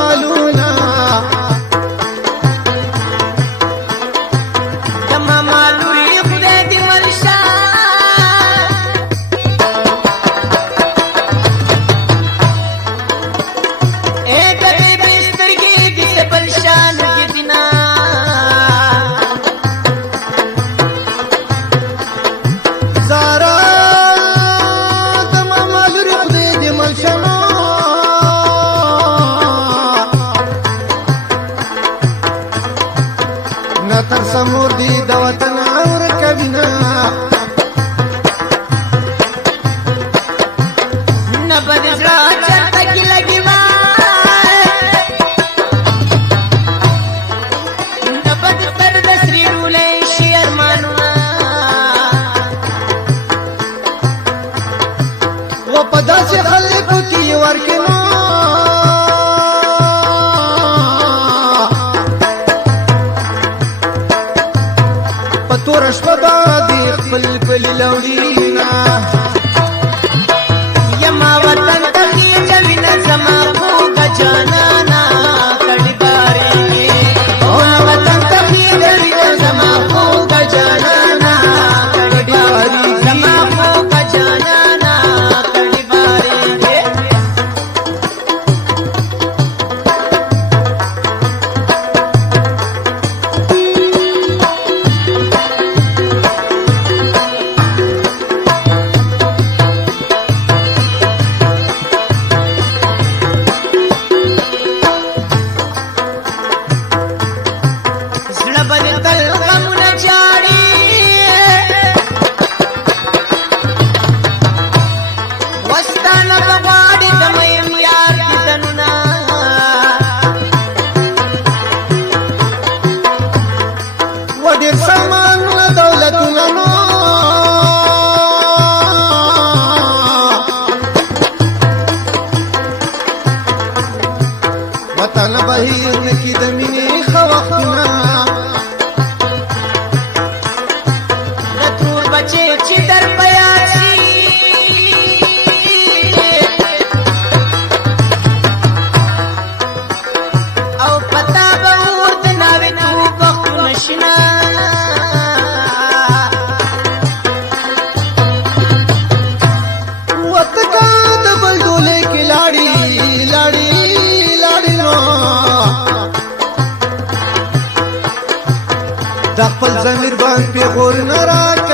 مالونا دما مالوري خدای دې مرشا اے دې بسترګې دې بلشان کې دینا زارا دما مالوری خدای دې ملشنا نتر سمور دی د وطن اور کبینا نبد زړه چرته کې لګي ما نبد تر د سری رولې شیر مانونا و پدا سے خلق کی ورکنا پتورش پدا دی خپل خپل لوړینا یما وطن ته جوینا زما کو گجانا کړي باري او وطن ته جوینا زما کو گجانا کړي باري زما کو گجانا کړي باري زړه باندې تل غمونه جاړي وستانه بغواړي د مې یار دي دنونه و ډیر سامان دولتونه نو وطن بهیر نکی د مینې ښه وختونه د تور بچي چې در پیاسي او پتا به ورته ناوې تو وخت نشنا وتکا د بل ډولې کې لاړې لاړې لاړې نو د خپل ضمیر باندې غور نه راک